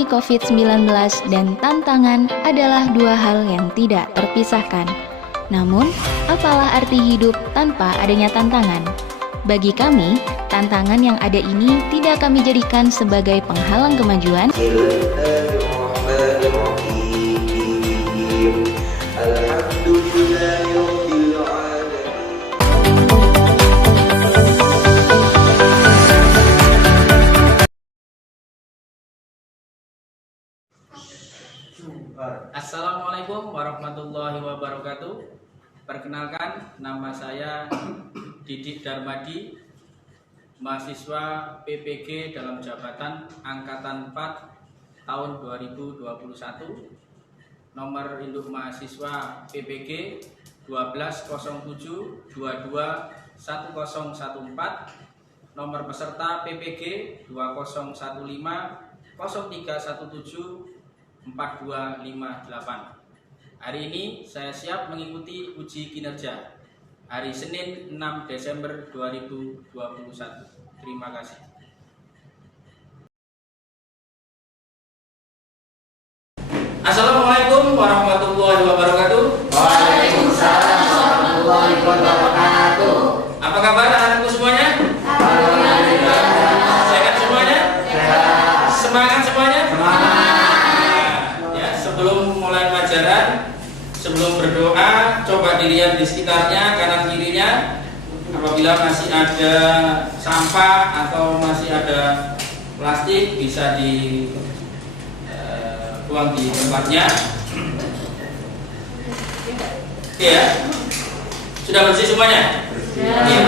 pandemi COVID-19 dan tantangan adalah dua hal yang tidak terpisahkan. Namun, apalah arti hidup tanpa adanya tantangan? Bagi kami, tantangan yang ada ini tidak kami jadikan sebagai penghalang kemajuan. Assalamualaikum warahmatullahi wabarakatuh. Perkenalkan, nama saya Didik Darmadi, mahasiswa PPG dalam jabatan Angkatan 4 tahun 2021. Nomor induk mahasiswa PPG 1207221014. Nomor peserta PPG 201503174258. Hari ini saya siap mengikuti uji kinerja hari Senin 6 Desember 2021. Terima kasih. Assalamualaikum warahmatullahi wabarakatuh. Waalaikumsalam warahmatullahi wabarakatuh. Apa kabar anak-anakku semuanya? Alhamdulillah. Sehat semuanya? Sehat. Semangat semuanya? Semangat. Sebelum mulai pelajaran, sebelum berdoa, coba dilihat di sekitarnya, kanan kirinya. Apabila masih ada sampah atau masih ada plastik, bisa dibuang di tempatnya. Ya, sudah bersih semuanya? Ya.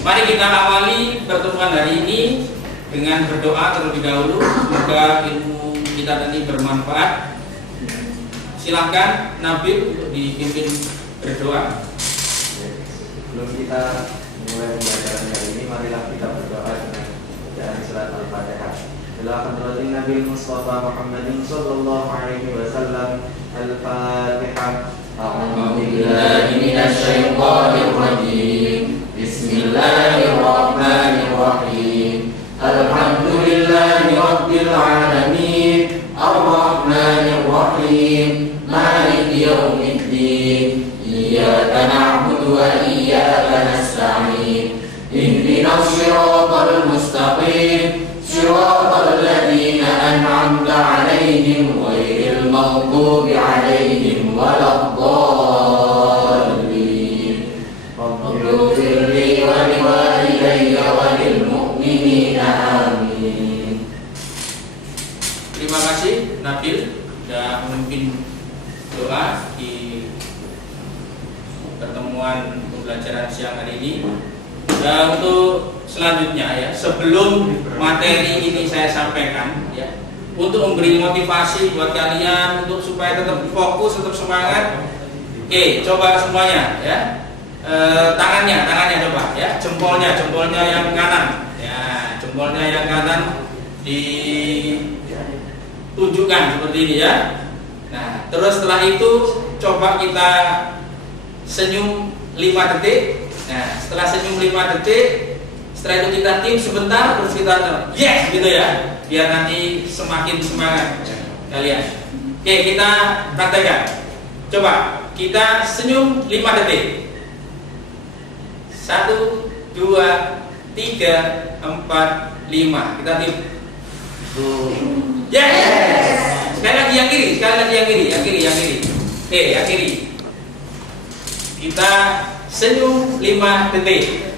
Mari kita awali pertemuan hari ini dengan berdoa terlebih dahulu. Semoga ilmu kita nanti bermanfaat. Silakan Nabil untuk dipimpin berdoa. Sebelum kita mulai pembelajaran hari ini, marilah kita berdoa dengan bacaan surat Al-Fatihah. Bismillahirrahmanirrahim. Nabi Mustafa Muhammadin sallallahu alaihi wasallam. Al-Fatihah. A'udzubillahi minasyaitonir rajim. Bismillahirrahmanirrahim. Alhamdulillahi rabbil alamin. Ar-Rahmanir Rahim. Maliki yaumiddin. Iyyaka na'budu wa iyyaka nasta'in. Ihdinas siratal mustaqim. Siratal ladzina an'amta 'alaihim ghairil maghdubi 'alaihim waladdallin. Rabbighfir li wa liwalidayya wa lil mu'minina amin. Terima kasih Nabil sudah memimpin doa di pertemuan pembelajaran siang hari ini. Dan untuk selanjutnya ya, sebelum materi ini saya sampaikan ya, untuk memberi motivasi buat kalian untuk supaya tetap fokus, tetap semangat. Oke, coba semuanya ya. Tangannya coba ya, jempolnya yang kanan. Ya, jempolnya yang kanan ditunjukkan seperti ini ya. Nah, terus setelah itu coba kita senyum 5 detik. Nah, setelah senyum 5 detik, setelah itu kita tim sebentar, terus kita yes gitu ya, biar nanti semakin semangat kalian. Oke, kita praktekkan. Coba kita senyum 5 detik. 1, 2, 3, 4, 5. Kita tim. Yes. Sekali lagi yang kiri. Oke, yang kiri. Kita senyum 5 detik.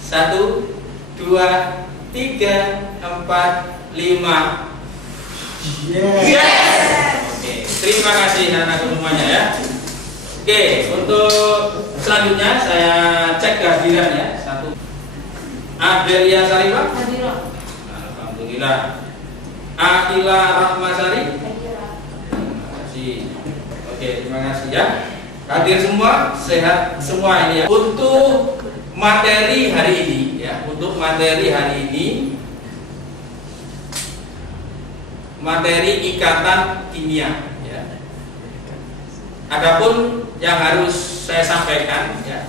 1, 2, 3, 4, 5. Yes. Oke, terima kasih anak-anak semuanya ya. Oke, untuk selanjutnya saya cek kehadiran ya. 1. Adelia Sarifah. Alhamdulillah. Akila Rahmasari. Terima kasih. Oke, terima kasih ya. Hadir semua, sehat semua ini ya. Untuk materi hari ini ya, materi ikatan kimia ya. Adapun yang harus saya sampaikan ya,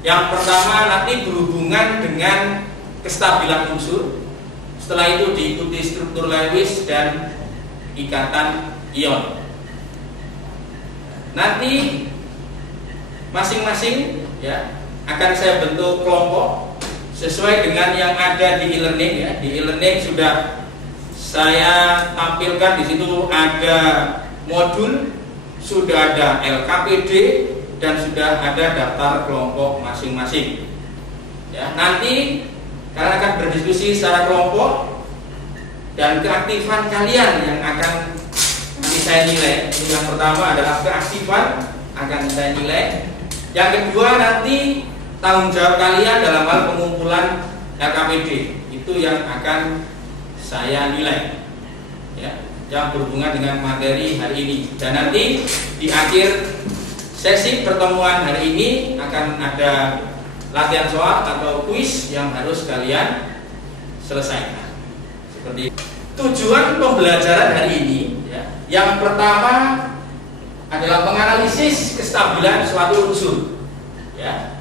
yang pertama nanti berhubungan dengan kestabilan unsur. Setelah itu diikuti struktur Lewis dan ikatan ion. Nanti masing-masing ya akan saya bentuk kelompok sesuai dengan yang ada di e-learning ya. Di e-learning sudah saya tampilkan, di situ ada modul, sudah ada LKPD dan sudah ada daftar kelompok masing-masing. Ya, nanti kalian akan berdiskusi secara kelompok dan keaktifan kalian yang akan nanti saya nilai. Ini yang pertama adalah keaktifan akan saya nilai. Yang kedua nanti tanggung jawab kalian dalam hal pengumpulan LKPD itu yang akan saya nilai ya, yang berhubungan dengan materi hari ini. Dan nanti di akhir sesi pertemuan hari ini akan ada latihan soal atau kuis yang harus kalian selesaikan. Seperti tujuan pembelajaran hari ini ya, yang pertama adalah menganalisis kestabilan suatu unsur ya.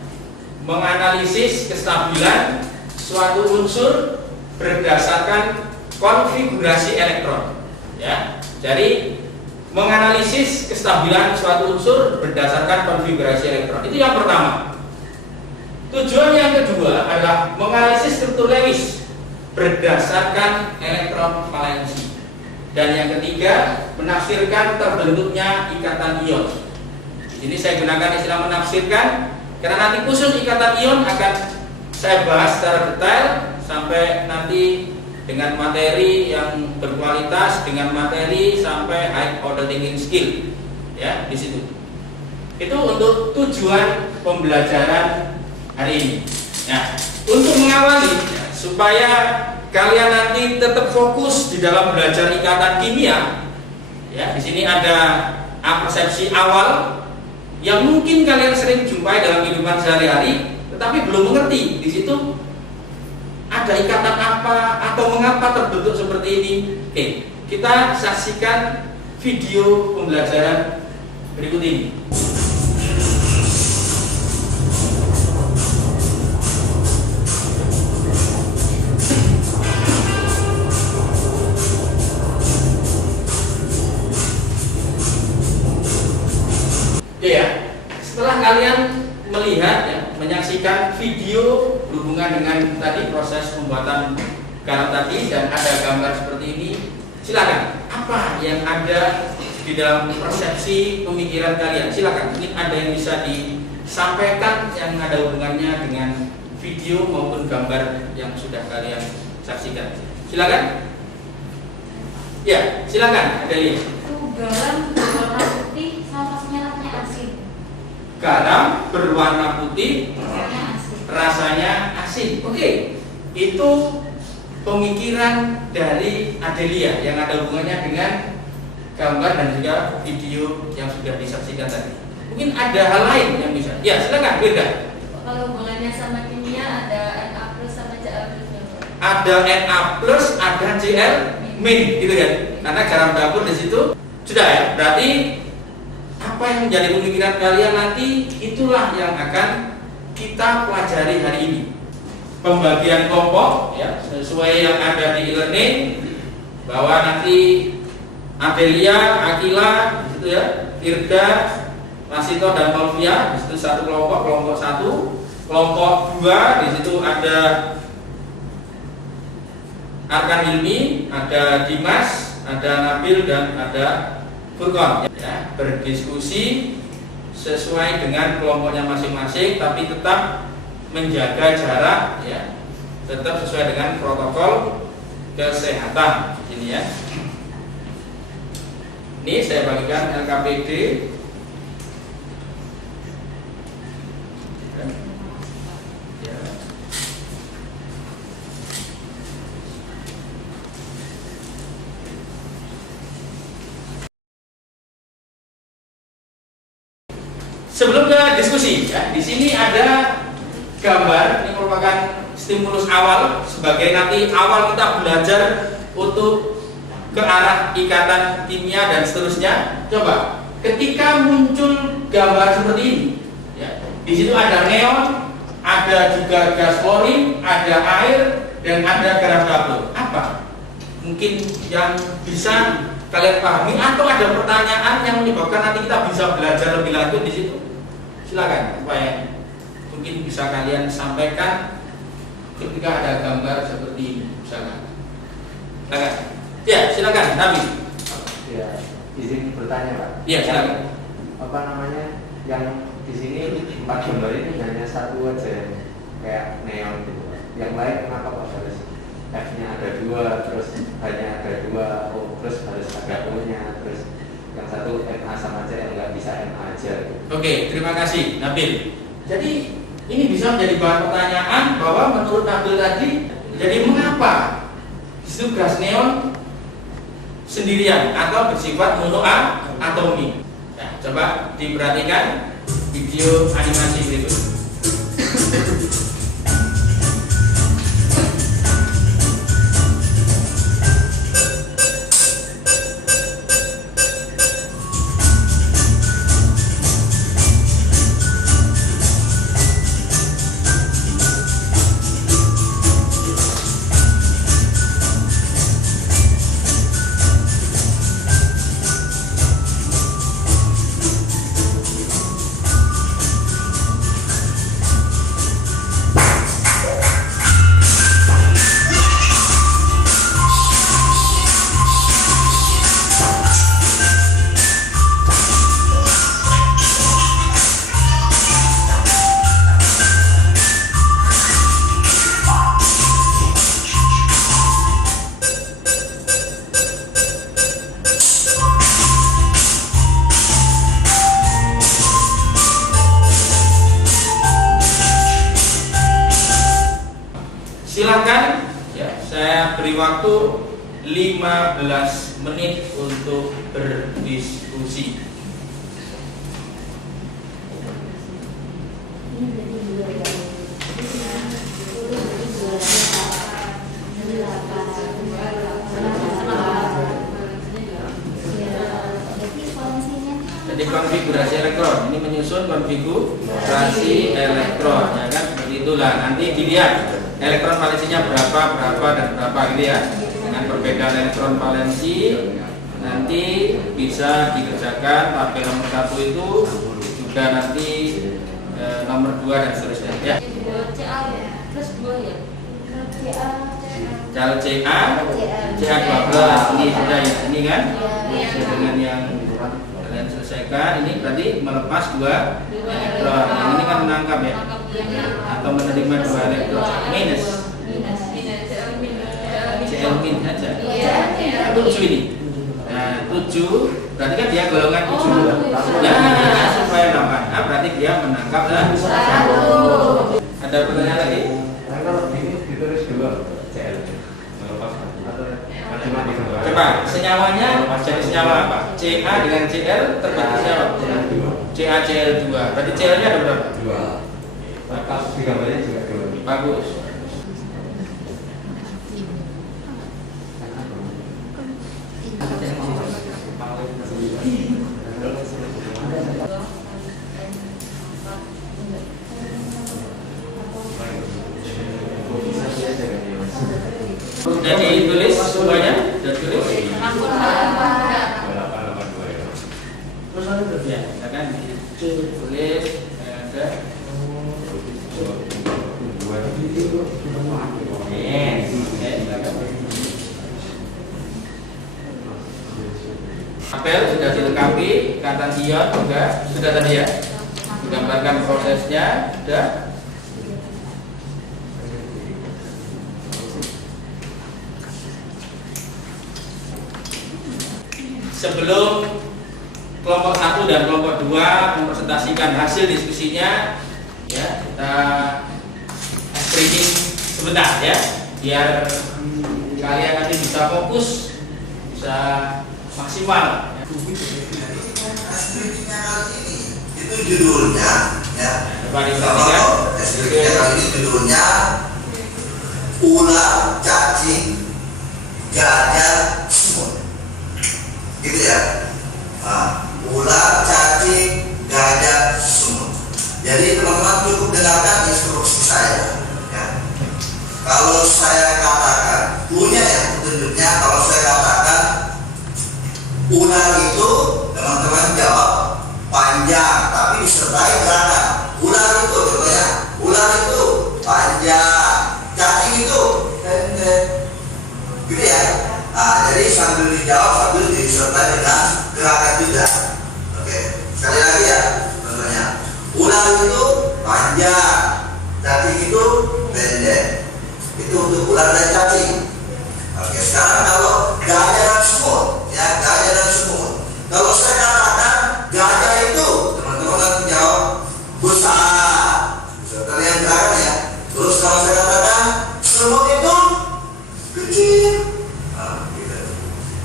Menganalisis kestabilan suatu unsur berdasarkan konfigurasi elektron ya. Jadi menganalisis kestabilan suatu unsur berdasarkan konfigurasi elektron itu yang pertama. Tujuan yang kedua adalah menganalisis struktur Lewis berdasarkan elektron valensi. Dan yang ketiga, menafsirkan terbentuknya ikatan ion. Di sini saya gunakan istilah menafsirkan karena nanti khusus ikatan ion akan saya bahas secara detail sampai nanti dengan materi yang berkualitas, dengan materi sampai high order thinking skill ya di situ. Itu untuk tujuan pembelajaran hari ini. Nah, untuk mengawali ya, supaya kalian nanti tetap fokus di dalam belajar ikatan kimia, ya di sini ada persepsi awal yang mungkin kalian sering jumpai dalam kehidupan sehari-hari, tetapi belum mengerti di situ ada ikatan apa atau mengapa terbentuk seperti ini. Oke, kita saksikan video pembelajaran berikut ini. Ya, setelah kalian melihat ya, menyaksikan video berhubungan dengan tadi proses pembuatan garam tadi dan ada gambar seperti ini, silakan apa yang ada di dalam persepsi pemikiran kalian, silakan. Mungkin ada yang bisa disampaikan yang ada hubungannya dengan video maupun gambar yang sudah kalian saksikan. Silakan. Ya, silakan. Ada lihat. Garam berwarna putih sama rasanya asin. Garam berwarna putih, rasanya asin. Oke, itu pemikiran dari Adelia yang ada hubungannya dengan gambar dan juga video yang sudah disaksikan tadi. Mungkin ada hal lain yang bisa. Ya, silakan, beda. Kalau hubungannya sama kimia ada Na plus sama Cl plus. Ada Na plus, ada Cl min, gitu kan? Karena garam dapur di situ sudah ya. Berarti apa yang menjadi pemikiran kalian nanti itulah yang akan kita pelajari hari ini. Pembagian kelompok ya sesuai yang ada di e-learning, bahwa nanti Adelia, Akila, gitu ya, Irda, Masito dan Novia di situ satu kelompok, kelompok 1, kelompok 2 di situ ada Arkan Hilmi, ada Dimas, ada Nabil dan ada Furqon ya, berdiskusi sesuai dengan kelompoknya masing-masing, tapi tetap menjaga jarak ya, tetap sesuai dengan protokol kesehatan ini ya. Ini saya bagikan LKPD ya. Sebelum ke diskusi, ya, di sini ada gambar. Ini merupakan stimulus awal sebagai nanti awal kita belajar untuk ke arah ikatan kimia dan seterusnya. Coba, ketika muncul gambar seperti ini, ya, di situ ada neon, ada juga gas klorin, ada air, dan ada variabel. Apa? Mungkin yang bisa kalian pahami atau ada pertanyaan yang menyebabkan nanti kita bisa belajar lebih lanjut di situ. Silakan, supaya mungkin bisa kalian sampaikan ketika ada gambar seperti ini, misalkan. Silakan. Ya, silakan, Nabi. Ya, izin bertanya, Pak. Iya, silakan. Apa namanya? Yang di sini 4 gambar ini hanya satu aja yang kayak neon gitu. Yang lain kenapa Pak harus F-nya ada 2, terus H-nya ada 2, terus harus ada O-nya, terus yang satu MA sama CL nggak bisa MA aja. Oke, terima kasih, Nabil. Jadi ini bisa menjadi bahan pertanyaan bahwa menurut Nabil tadi, jadi mengapa di situ gas neon sendirian atau bersifat monoatomi? Nah, coba diperhatikan video animasi berikut. Silakan ya, saya beri waktu 15 menit untuk berdiskusi. Jadi konfigurasi elektron ini menyusun konfigurasi elektron, ya kan? Seperti itulah. Nanti dilihat elektron valensinya berapa dan berapa gitu ya. Dengan perbedaan elektron valensi nanti bisa dikerjakan tabel nomor 1 itu juga nanti nomor 2 dan seterusnya ya. CA plus 2 ya. Cal CA 12 ini sudah ya, ini kan sesuai dengan yang kalian selesaikan. Ini berarti melepas 2 elektron. Yang ini kan menangkap ya, atau menerima 2 elektron minus CL min saja 7 ini. Nah 7 berarti kan dia golongan 7. Nah supaya nambah, nah, berarti dia menangkap 1. Ada pertanyaan lagi? Nah, kalau ini ditulis 2 CL melepas Coba senyawanya jadi senyawa apa? CA dengan CL terbagi siapa? CA CL 2. Berarti CL nya ada berapa? 2. Maka di gambarnya juga 2. Bagus. Sudah ditulis semuanya? Sudah ditulis? Ya, akan ditulis. Ada. Tabel sudah dilengkapi, kata ion juga sudah tadi ya. Digambarkan prosesnya sudah. Sebelum kelompok 1 dan kelompok 2 mempresentasikan hasil diskusinya, ya kita screening sebentar ya, biar kalian nanti bisa fokus, bisa maksimal. Itu judulnya, ya. Coba diperhatikan. Skripsinya kali ini judulnya ular, cacing, gajah, semut. Gitu ya. Nah, ular, cacing, gajah, semut. Jadi teman-teman cukup dengarkan instruksi saya. Ya. Kalau saya katakan punya ya petunjuknya. Kalau saya katakan ular itu, teman-teman jawab panjang tapi disertai gerakan. Ular itu contohnya, ular itu panjang, cacing itu pendek, gitu ya. Nah, jadi sambil dijawab sambil disertai dengan gerakan juga. Oke, sekali lagi ya, contohnya ular itu panjang, cacing itu pendek. Itu untuk ular dan cacing. Oke, sekarang kalau gajah dan semut, ya gajah dan semut. Kalau saya katakan gajah itu, teman-teman akan jawab besar. Kalian gerakan ya. Terus kalau saya katakan semut itu kecil. Gitu.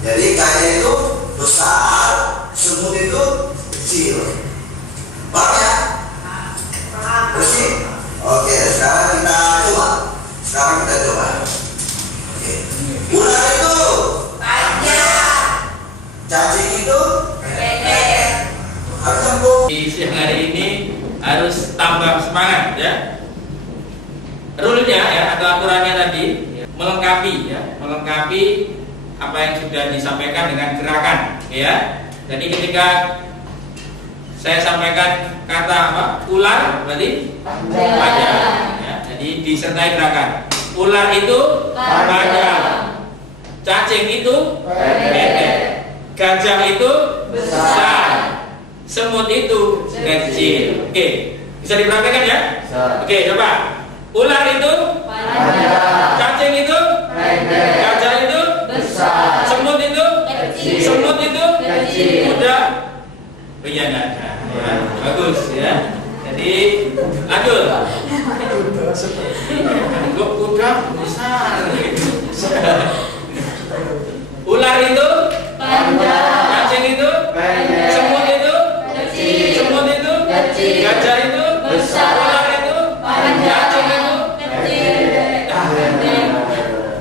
Jadi gajah itu besar, semut itu kecil. Paham ya? Bersih. Oke, sekarang kita coba. Oke. Ular itu panjang, cacing itu pendek. Harus sambung. Di siang hari ini harus tambah semangat ya. Rule-nya ya atau aturannya tadi melengkapi apa yang sudah disampaikan dengan gerakan ya. Jadi ketika saya sampaikan kata apa? Ular berarti panjang ya. Jadi disertai gerakan. Ular itu panjang, cacing itu pendek, gajah itu besar, semut itu kecil. Oke, bisa dipraktekkan ya? Oke, coba. Ular itu panjang, cacing itu pendek, gajah itu besar, semut itu kecil. Semut itu kecil. Udah? Iya, nah. Ya, bagus ya. Jadi lanjut. Kok udah besar. Ular itu panjang, cacing itu pendek, semut itu kecil, semut itu kecil, gajah itu besar, ular itu panjang, cacing itu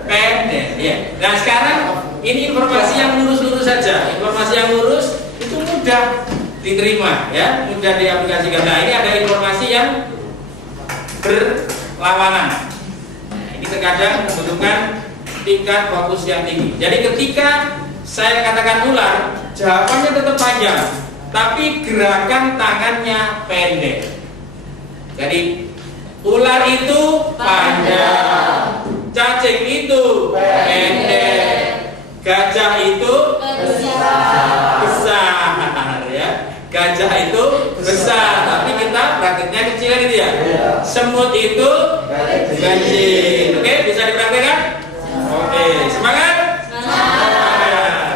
pendek. Ya. Nah sekarang ini informasi yang lurus-lurus saja. Informasi yang lurus itu mudah diterima ya, mudah diaplikasikan. Nah ini ada informasi yang berlawanan. Nah, ini terkadang membutuhkan tingkat fokus yang tinggi. Jadi ketika saya katakan ular, jawabannya tetap panjang, tapi gerakan tangannya pendek. Jadi ular itu panjang, cacing itu pendek, gajah itu besar ya. Gajah itu besar, tapi kita prakteknya kecil gitu ya. Semut itu kecil. Oke, bisa dipraktekkan? Oke, semangat? Semangat.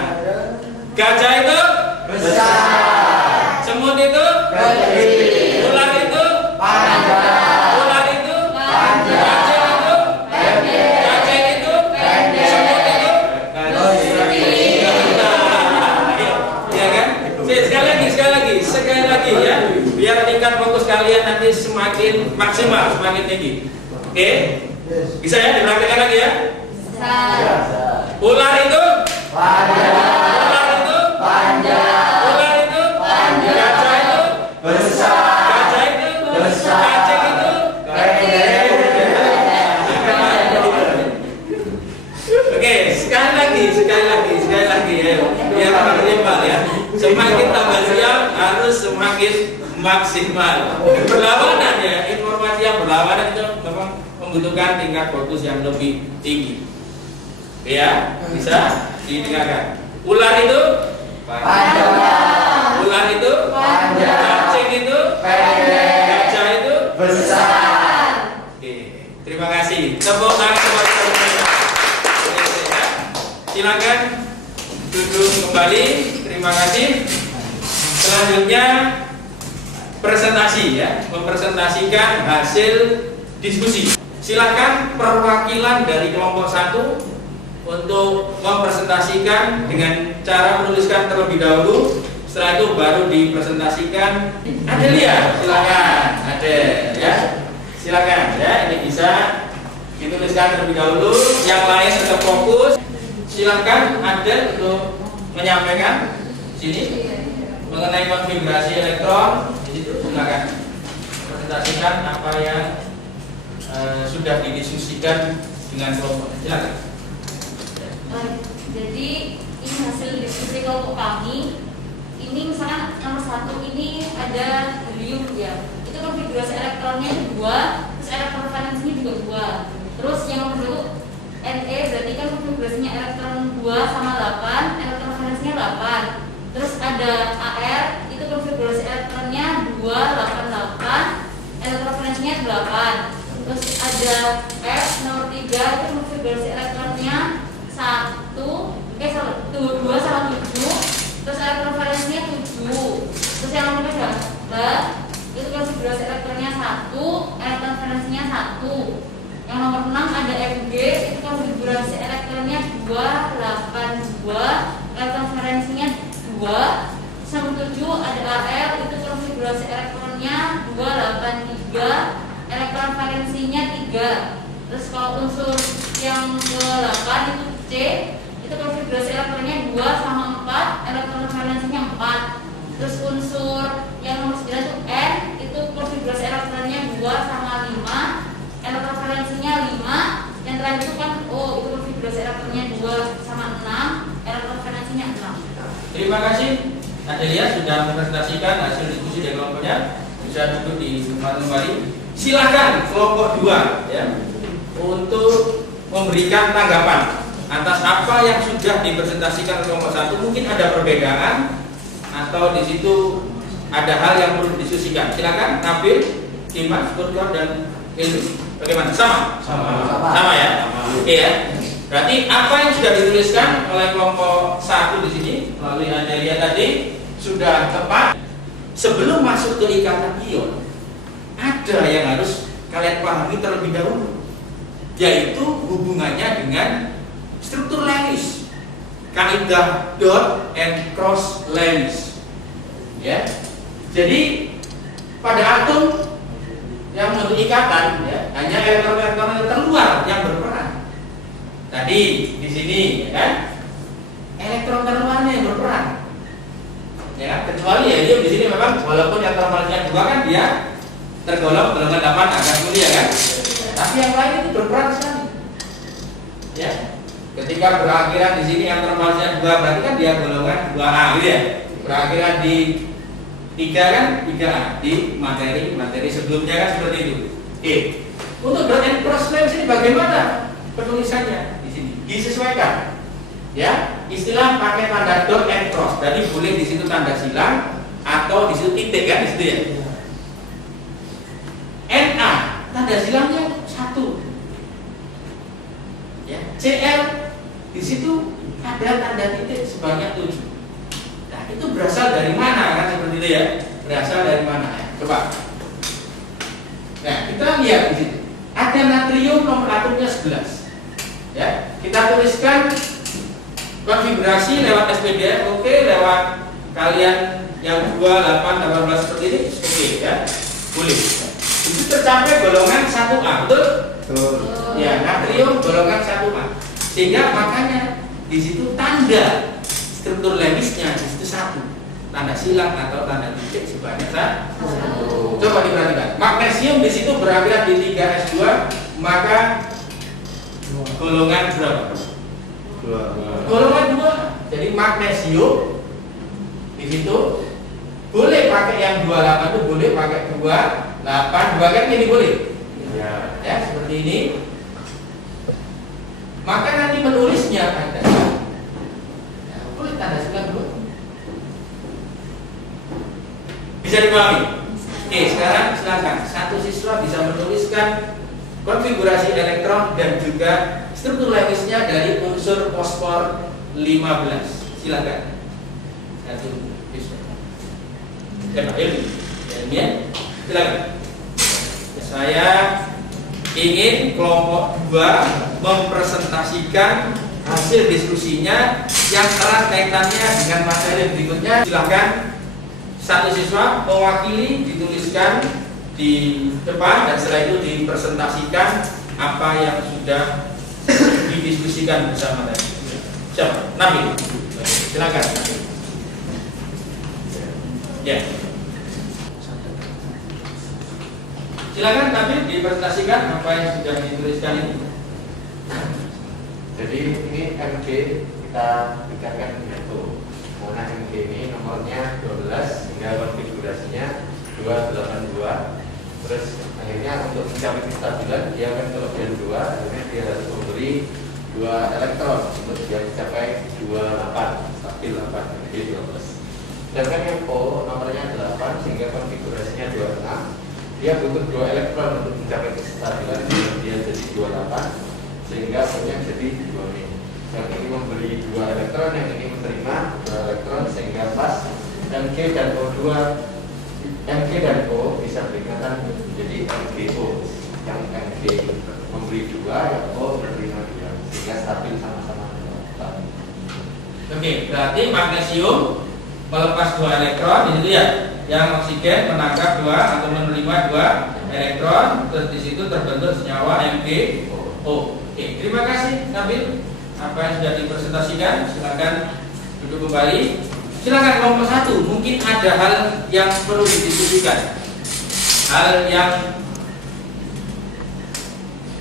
Gajah itu besar, semut itu kecil, ular itu panjang, ular itu panjang, cacing itu pendek, cacing itu pendek, semut itu kecil. Ya kan? Sekali lagi ya, biar tingkat fokus kalian nanti semakin maksimal, semakin tinggi. Oke? Bisa ya dipraktikkan lagi ya? Ular itu panjang, ular itu panjang, ular itu panjang, gajah itu besar, gajah itu besar, cacing itu pendek. Oke, sekali lagi ya, biar maksimal ya. Semakin tambah siap harus semakin maksimal. Berlawanan ya, informasi yang berlawanan itu memang membutuhkan tingkat fokus yang lebih tinggi. Ya, bisa didengarkan. Ular itu panjang, ular itu panjang, cacing itu pendek, gajah itu besar. Oke, terima kasih. Tepuk tangan buat teman-teman. Silakan duduk kembali. Terima kasih. Selanjutnya presentasi ya, mempresentasikan hasil diskusi. Silakan perwakilan dari kelompok 1 untuk mempresentasikan dengan cara menuliskan terlebih dahulu. Setelah itu baru dipresentasikan. Adelia, silakan. Adel ya. Silakan ya, ini bisa dituliskan terlebih dahulu. Yang lain tetap fokus. Silakan Adel untuk menyampaikan sini mengenai konfigurasi elektron. Di situ silakan presentasikan apa yang sudah didiskusikan dengan kelompok. Silakan. Jadi ini hasil diskusi kelompok kami. Ini misalkan nomor 1 ini ada helium ya. Itu konfigurasi elektronnya 2, terus elektron valensinya juga 2. Terus yang nomor 2 Ne berarti kan konfigurasinya elektron 2 sama 8, elektron valensinya 8. Terus ada Ar, itu konfigurasi elektronnya 2, 8, 8, elektron valensinya 8. Terus ada F nomor 3, itu konfigurasi elektronnya 2 sama 7. Terus elektron valensinya 7. Terus yang nomor 2 itu konfigurasi elektronnya 1, elektron valensinya 1. Yang nomor 6 ada Mg, itu konfigurasi elektronnya 2, 8, 2, elektron valensinya 2. Nomor 7 ada Al, itu konfigurasi elektronnya 2, 8, 3, elektron valensinya 3. Terus kalau unsur yang ke-8 itu C, itu konfigurasi elektronnya 2 sama 4, elektron valensinya 4. Terus unsur yang nomor 9 itu N, itu konfigurasi elektronnya 2 sama 5, elektron valensinya 5. Yang terakhir itu kan O, itu konfigurasi elektronnya 2 sama 6, elektron valensinya 6. Terima kasih Adelia sudah mempresentasikan hasil diskusi dari kelompoknya. Bisa duduk di tempat kembali. Silakan kelompok 2 ya untuk memberikan tanggapan atas apa yang sudah dipresentasikan kelompok 1. Mungkin ada perbedaan atau di situ ada hal yang perlu didiskusikan. Silakan Nabil, Dimas, Kurniawan dan Ilmi. Bagaimana? Sama ya? Oke ya. Berarti apa yang sudah dituliskan oleh kelompok 1 di sini melalui Adelia tadi sudah tepat. Sebelum masuk ke ikatan ion, ada yang harus kalian pahami terlebih dahulu, yaitu hubungannya dengan struktur Lewis, kaidah dot and cross Lewis. Ya. Jadi pada atom yang membentuk ikatan ya, hanya elektron-elektron terluar yang berperan. Tadi di sini ya kan, elektron terluarnya yang berperan. Ya kan? Kecuali ya dia di sini memang walaupun yang terluarnya 2 kan dia tergolong golongan 8 agak mulia kan. Tapi yang lain itu berperan sekali. Ya. Ketika berakhiran di sini yang terluarnya 2 berarti kan dia golongan 2A gitu ya. Berakhiran di 3 kan 3A di materi sebelumnya kan seperti itu. Oke. Untuk dot and cross Lewis ini bagaimana penulisannya di sini? Disesuaikan. Ya, istilah pakai tanda dot and cross. Jadi boleh di situ tanda silang atau di situ titik kan di situ ya. Na tanda silangnya 1. Ya, Cl di situ ada tanda titik sebanyak 7. Nah, itu berasal dari mana kan seperti itu ya? Berasal dari mana ya? Coba. Nah, kita lihat di situ. Ada natrium nomor atomnya 11. Ya, kita tuliskan konfigurasi lewat SPDF, oke, lewat kalian yang 2, 8, 18 seperti ini, oke ya, boleh. Itu tercapai golongan 1A, betul? Betul. Ya, natrium golongan 1A. Sehingga makanya di situ tanda struktur Lewisnya di situ 1. Tanda silang atau tanda titik sebanyak 1. Coba diperhatikan. Magnesium di situ berakhiran di 3S2, maka golongan berapa? 2. Golongan 2. Jadi magnesium di situ boleh pakai yang 28 itu boleh pakai 28, 2 kan ini boleh. Ya, seperti ini. Maka nanti menulisnya ada ya, boleh tanda silang 2. Bisa dipahami? Oke, sekarang silakan satu siswa bisa menuliskan konfigurasi elektron dan juga struktur Lewisnya dari unsur fosfor 15. Silakan. Satu siswa. Ilmiah. Silakan. Saya ingin kelompok 2 mempresentasikan hasil diskusinya yang erat kaitannya dengan materi berikutnya. Silakan satu siswa mewakili, dituliskan di depan dan setelah itu dipresentasikan apa yang sudah didiskusikan bersama tadi. Siapa? Nabil. Silakan. Ya. Silakan Nabil dipresentasikan apa yang sudah dituliskan ini. Jadi ini Mg kita berikan satu. Mana Mg ini nomornya 12 sehingga konfigurasinya 282. Terus akhirnya untuk mencapai kestabilan dia akan kelebihan 2, akhirnya dia harus memberi 2 elektron untuk dia mencapai 28 stabil 8 Mg 12. Sedangkan yang O nomornya 8 sehingga konfigurasinya 26, dia butuh 2 elektron untuk mencapai kestabilan, dia jadi 28 sehingga O-nya jadi 2 min. Yang ini memberi 2 elektron, yang ini menerima 2 elektron sehingga pas Mg dan O2, Mg dan O bisa berikatan menjadi MgO. Yang Mg memberi 2, yang O menerima 2 sehingga stabil sama-sama. Oke, berarti magnesium melepas 2 elektron di situ ya. Yang oksigen menangkap 2 atau menerima 2 elektron, terus di situ terbentuk senyawa MgO. Oke, terima kasih Nabil apa yang sudah dipresentasikan. Silakan duduk kembali. Silakan kelompok 1. Mungkin ada hal yang perlu didiskusikan, hal yang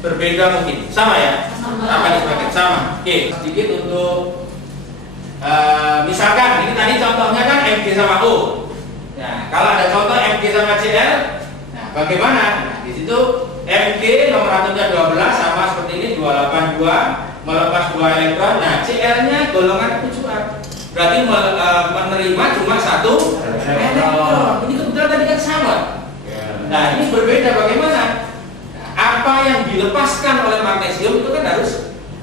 berbeda mungkin. Sama ya? Sama disepakati sama. Oke, sedikit untuk misalkan ini tadi contohnya kan Mg sama O. Nah, kalau ada contoh Mg sama Cl, nah bagaimana? Nah, di situ Mg nomor atomnya 12 sama seperti ini 282 melepas 2 elektron. Nah, Cl-nya golongan ketujuhan. Berarti menerima cuma 1 elektron. Ini kebetulan tadi kan sama. Nah, ini berbeda bagaimana? Nah, apa yang dilepaskan oleh magnesium itu kan harus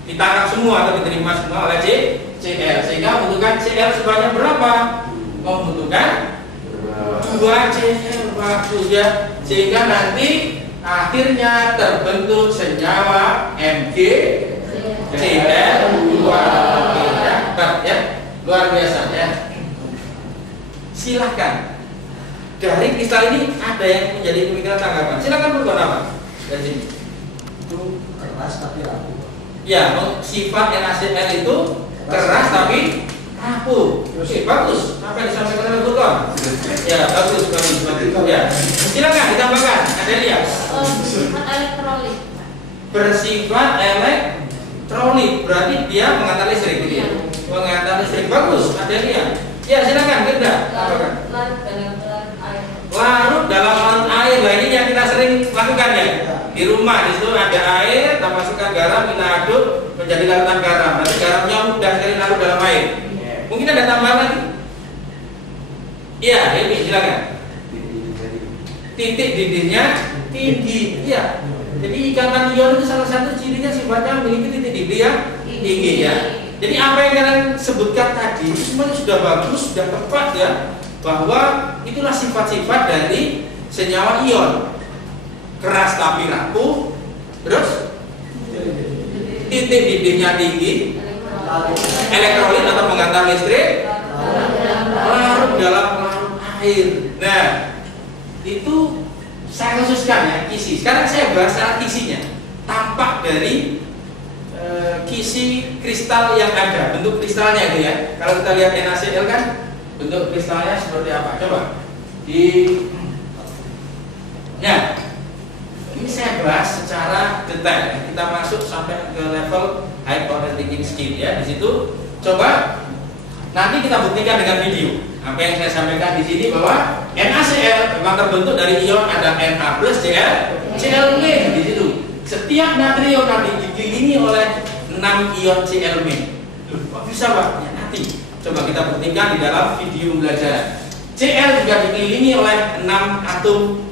ditangkap semua atau diterima semua oleh Cl, sehingga membutuhkan Cl sebanyak berapa? Membutuhkan 2 Cl waktu ya, sehingga nanti akhirnya terbentuk senyawa MgCl2. Ya, luar biasa ya. Silahkan. Dari kristal ini ada yang menjadi pemikiran tanggapan. Silahkan berbuat apa dari sini. Itu keras tapi rapuh. Ya, sifat NaCl itu keras tapi rapuh. Oke, bagus. Apa yang disampaikan oleh Burkon? Ya, bagus. Ya, silakan ditambahkan. Ada lihat. Bersifat elektrolit. Bersifat elektrolit, berarti dia mengantar listrik, gitu ya? Mengantar listrik, bagus. Ada lihat. Ya, silakan. Kita tambahkan. Larut dalam larut air. Nah, ini yang kita sering lakukan ya. Di rumah di situ ada air, kita masukkan garam, kita aduk menjadi larutan garam. Nanti garamnya mudah sekali larut dalam air. Mungkin ada tambahan lagi? Iya, ini silakan. Titik didihnya tinggi. Iya. Jadi ikatan ion itu salah satu cirinya sifatnya memiliki titik didih yang tinggi ya. Jadi apa yang kalian sebutkan tadi semuanya sudah bagus, sudah tepat ya, bahwa itulah sifat-sifat dari senyawa ion. Keras tapi rapuh, terus titik didihnya tinggi, elektrolit atau pengantar listrik, larut dalam larut air. Nah, itu saya khususkan ya kisi. Sekarang saya bahas secara kisinya. Tampak dari kisi kristal yang ada, bentuk kristalnya itu ya. Kalau kita lihat NaCl kan bentuk kristalnya seperti apa? Coba Nah, ini saya bahas secara detail. Kita masuk sampai ke level hypothetical skin ya. Di situ coba nanti kita buktikan dengan video. Apa yang saya sampaikan di sini bahwa NaCl memang terbentuk dari ion ada Na plus Cl di situ. Setiap natrium nanti dikelilingi oleh 6 ion Cl-. Kok bisa Pak? Ya, nanti coba kita buktikan di dalam video belajar. Cl juga dikelilingi oleh 6 atom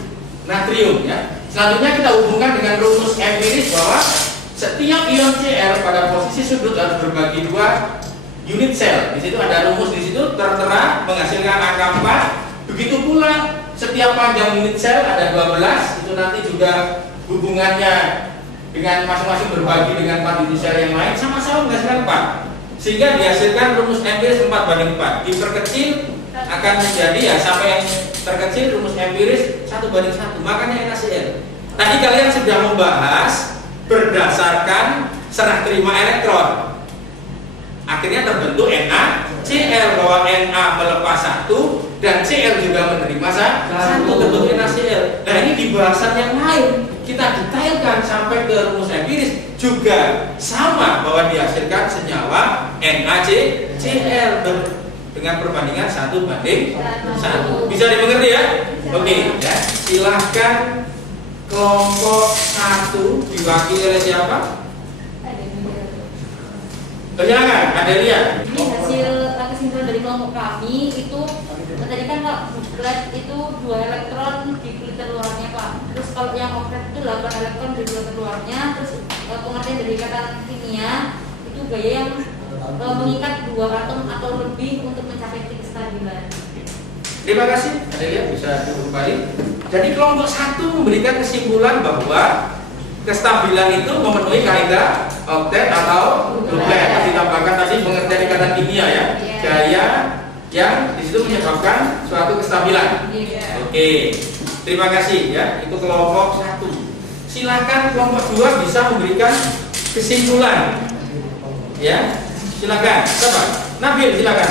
natrium ya. Selanjutnya kita hubungkan dengan rumus empiris bahwa setiap ion Cl pada posisi sudut harus berbagi 2 unit sel. Di situ ada rumus, di situ tertera menghasilkan angka 4. Begitu pula setiap panjang unit sel ada 12. Itu nanti juga hubungannya dengan masing-masing berbagi dengan 4 unit sel yang lain sama-sama menghasilkan 4. Sehingga dihasilkan rumus empiris 4/4. Diperkecil akan menjadi ya sampai yang terkecil rumus empiris 1/1. Makanya NaCl. Tadi kalian sudah membahas berdasarkan serah terima elektron. Akhirnya terbentuk NaCl, bahwa Na melepas 1 dan Cl juga menerima 1 terbentuk NaCl. Nah, ini di bahasan yang lain kita detailkan sampai ke rumus empiris juga sama bahwa dihasilkan senyawa NaCl dengan perbandingan 1:1. Bisa dimengerti ya? Oke, ya. Silahkan kelompok 1 diwakili oleh siapa? Silakan, Adelia. Ini hasil kesimpulan dari kelompok kami itu tadi kan Pak, buklet itu 2 elektron di filter luarnya Pak. Terus kalau yang oktet itu 8 elektron di filter luarnya. Terus pengertian dari ikatan kimia itu gaya yang mengikat 2 atom atau lebih untuk mencapai titik kestabilan. Terima kasih, Adelia bisa kembali. Jadi kelompok 1 memberikan kesimpulan bahwa kestabilan itu memenuhi kaidah oktet atau duplet. Ditambahkan tadi pengertian ikatan kimia ya, gaya yang di situ menyebabkan suatu kestabilan. Oke, terima kasih ya. Itu kelompok 1. Silakan kelompok 2 bisa memberikan kesimpulan. Ya, silakan. Siapa? Nabil, silakan.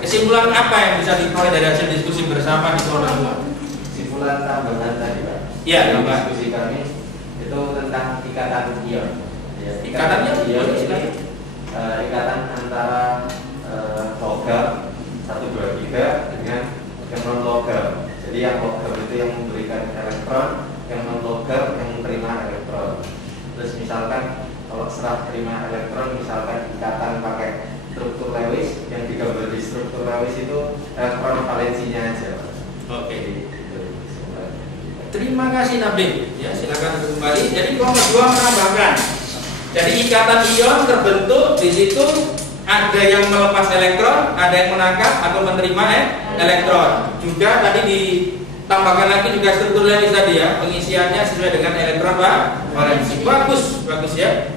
Kesimpulan apa yang bisa diperoleh dari hasil diskusi bersama di kelompok 2? Kesimpulan tambahan tadi Pak. Iya, Di tambah. diskusi kami itu tentang ikatan ion. Ya, Ikatan ion, ini ikatan antara logam 123 dengan yang non logam. Jadi yang logam itu yang memberikan elektron, yang non logam yang menerima elektron. Terus misalkan kalau serah terima elektron, misalkan ikatan pakai struktur Lewis, yang digambar di struktur Lewis itu elektron valensinya aja. Oke. Terima kasih Nabil. Ya, silakan kembali. Jadi kelompok 2 menambahkan. Jadi ikatan ion terbentuk di situ ada yang melepas elektron, ada yang menangkap atau menerima elektron. Juga tadi ditambahkan lagi juga struktur Lewis tadi ya, pengisiannya sesuai dengan elektron valensi. Bagus ya.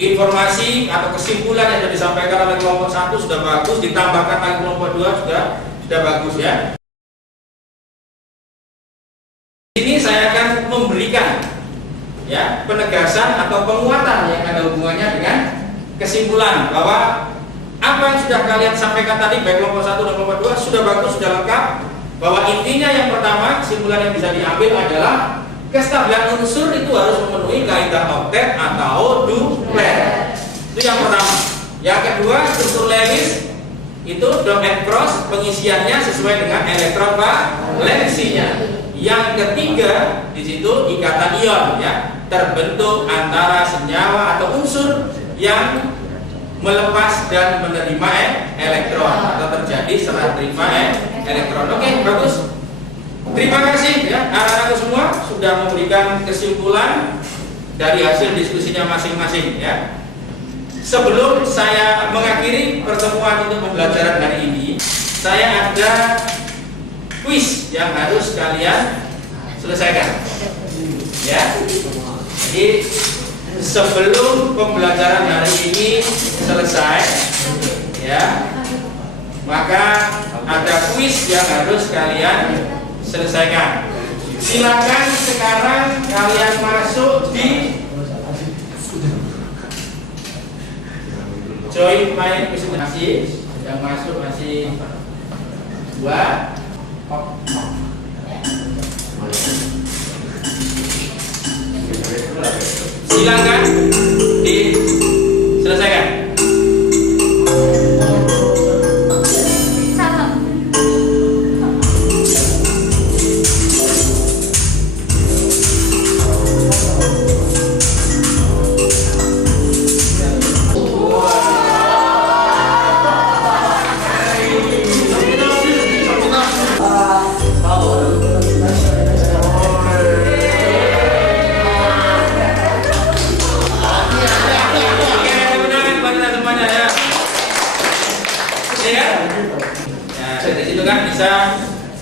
Informasi atau kesimpulan yang sudah disampaikan oleh kelompok 1 sudah bagus, ditambahkan lagi kelompok 2 sudah bagus ya. Ini saya akan memberikan ya penegasan atau penguatan yang ada hubungannya dengan kesimpulan bahwa apa yang sudah kalian sampaikan tadi baik kelompok 1 dan kelompok 2 sudah bagus, sudah lengkap, bahwa intinya yang pertama kesimpulan yang bisa diambil adalah kestabilan unsur itu harus memenuhi kaidah oktet atau duplet. Itu yang pertama. Yang kedua, struktur Lewis itu dot and cross, pengisiannya sesuai dengan elektron valensinya. Yang ketiga, di situ ikatan ion ya, terbentuk antara senyawa atau unsur yang melepas dan menerima elektron atau terjadi serah terima elektron. Oke, bagus. Terima kasih ya anak-anakku semua sudah memberikan kesimpulan dari hasil diskusinya masing-masing ya. Sebelum saya mengakhiri pertemuan untuk pembelajaran hari ini, saya ada kuis yang harus kalian selesaikan. Ya. Jadi sebelum pembelajaran hari ini selesai ya, maka ada kuis yang harus kalian selesaikan. Silakan sekarang kalian masuk di join my presentasi. Yang masuk masih 2. Silakan diselesaikan.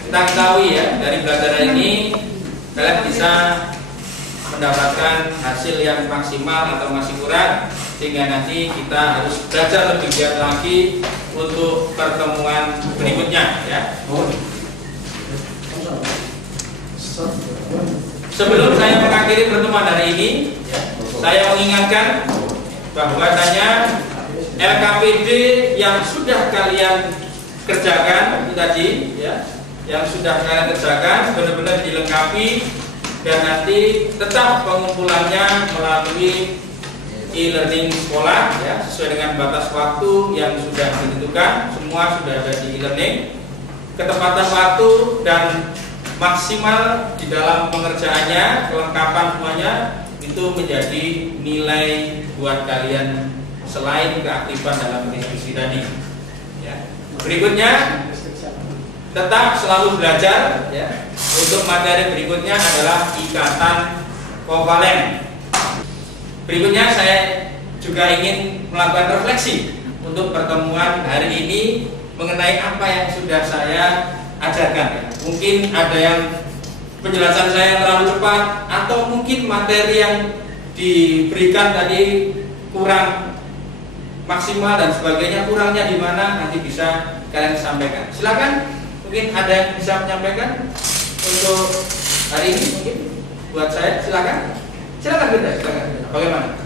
Kita ketahui ya, dari pelajaran ini kalian bisa mendapatkan hasil yang maksimal atau masih kurang, sehingga nanti kita harus belajar lebih giat lagi untuk pertemuan berikutnya ya. Sebelum saya mengakhiri pertemuan hari ini ya, saya mengingatkan bahwasanya LKPD yang sudah kalian kerjakan itu tadi ya, yang sudah kalian kerjakan benar-benar dilengkapi dan nanti tetap pengumpulannya melalui e-learning sekolah ya, sesuai dengan batas waktu yang sudah ditentukan. Semua sudah ada di e-learning. Ketepatan waktu dan maksimal di dalam pengerjaannya, kelengkapan semuanya itu menjadi nilai buat kalian selain keaktifan dalam diskusi tadi. Ya. Berikutnya tetap selalu belajar ya. Untuk materi berikutnya adalah ikatan kovalen. Berikutnya saya juga ingin melakukan refleksi untuk pertemuan hari ini mengenai apa yang sudah saya ajarkan. Mungkin ada yang penjelasan saya terlalu cepat, atau mungkin materi yang diberikan tadi kurang maksimal dan sebagainya. Kurangnya di mana nanti bisa kalian sampaikan. Silakan, mungkin ada yang bisa menyampaikan untuk hari ini, mungkin buat saya. Silakan Bunda, silakan. Bagaimana?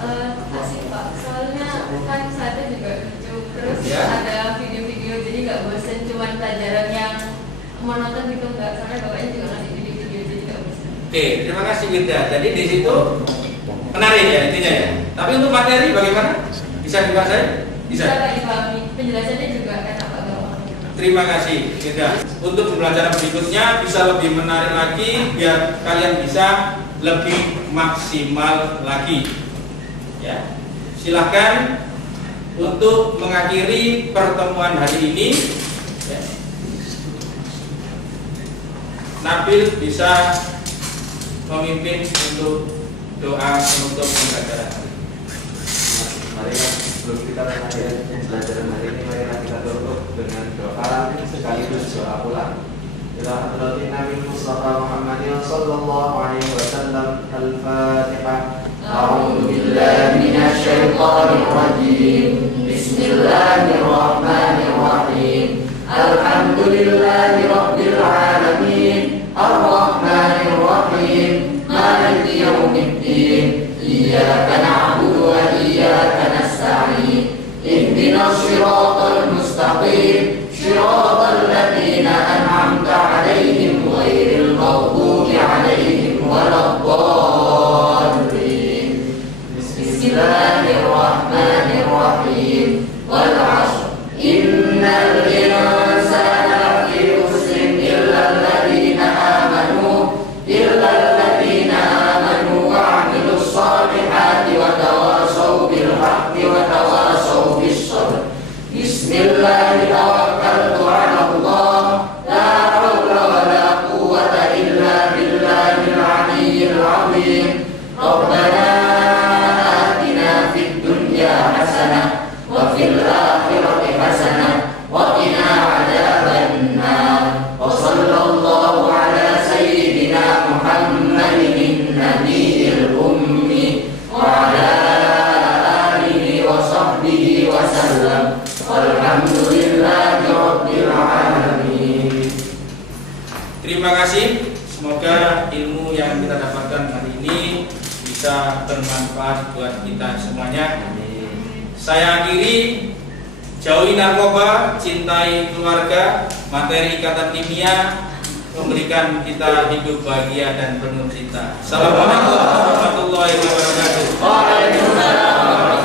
Asik Pak, soalnya kan saya juga lucu, terus Ya. ada video-video, jadi nggak bosan cuman pelajaran yang monoton gitu, nggak, soalnya bapaknya juga ngasih video-video, jadi nggak bosan. Oke, terima kasih Winda. Jadi di situ menarik ya intinya ya. Tapi untuk materi bagaimana? Bisa dikuasai? Bisa. Bisa Pak dipahami, penjelasannya juga enak Pak gampang. Terima kasih Winda. Untuk pembelajaran berikutnya bisa lebih menarik lagi biar kalian bisa lebih maksimal lagi. Ya. Silahkan untuk mengakhiri pertemuan hari ini. Ya. Nabil bisa memimpin untuk doa penutup pembelajaran. Mari sebelum kita mengakhiri pembelajaran hari ini, mari kita tutup dengan doa sekaligus doa pulang. Ila hadratin Nabi Mustafa Muhammadin sallallahu alaihi wasallam. Al-Fatihah. A'udzu billahi minasyaitonir rajim. Bismillahirrahmanirrahim. Alhamdulillahi rabbil alamin. Ar-Rahmanir Rahim. Maliki yaumiddin. Iyyaka na'budu wa iyyaka nasta'in. Ihdinas siratal mustaqim. Shiratal ladzina an'amta 'alaihim ghairil maghdubi 'alaihim waladdallin. Bismillahirrahmanirrahim. Wal 'ashr. Innal insana lafi khusrin illa alladzina amanu wa 'amilus shalihati wa tawasaw bil haqqi wa tawasaw bis sabr. Bismillah tawakkaltu 'ala Allah, la haula wa la quwwata illa billahil 'aliyyil 'azim. Rabbana atina fid dunya hasanah wa fil akhirati hasanah wa qina 'adzaban nar. Wa sallallahu ala sayyidina Muhammadin nabiyil ummi wa ala alihi wa sahbihi wa sallam. Alhamdulillahi rabbil alamin. Terima kasih. Semoga ilmu yang kita dapatkan hari ini bisa bermanfaat buat kita semuanya. Saya akhiri, jauhi narkoba, cintai keluarga, materi ikatan kimia memberikan kita hidup bahagia dan penuh cinta. Assalamualaikum warahmatullahi wabarakatuh. Waalaikumsalam.